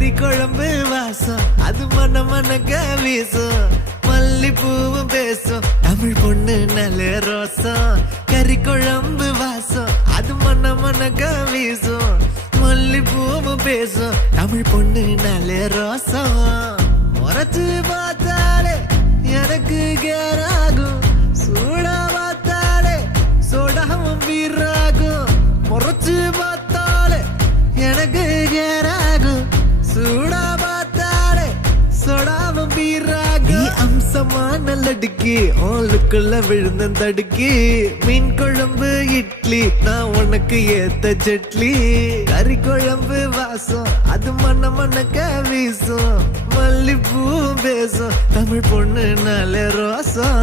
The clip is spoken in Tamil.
கறி குழம்பு வாசம். அது மன மனக்க வீசும். மல்லிப்பூவும் பேசும். தமிழ் பொண்ணு நல்ல ரோசம். கறி குழம்பு வாசம். அது மன மனக்க வீசும். மல்லிப்பூவும் பேசும். தமிழ் பொண்ணு நல்ல ரோசம். உரைச்சு பார்த்தாலே எனக்கு கேராகும் சூடா பார்த்தாலே சோடாவும் வீராகும் முறைச்சு பார்த்தாலே எனக்கு கேரா சூடா பார்த்தாலே சொடாவும் வீராகும் அம்சமான லடுக்கி ஆளுக்குள்ள விழுந்த தடுக்கி மீன் குழம்பு இட்லி நான் உனக்கு ஏத்த சட்லி கறி குழம்பு வாசம் அது மண்ண மண்ணக்க வீசும் மல்லிப்பூ பேசும் தமிழ் பொண்ணு நல்ல ரோசம்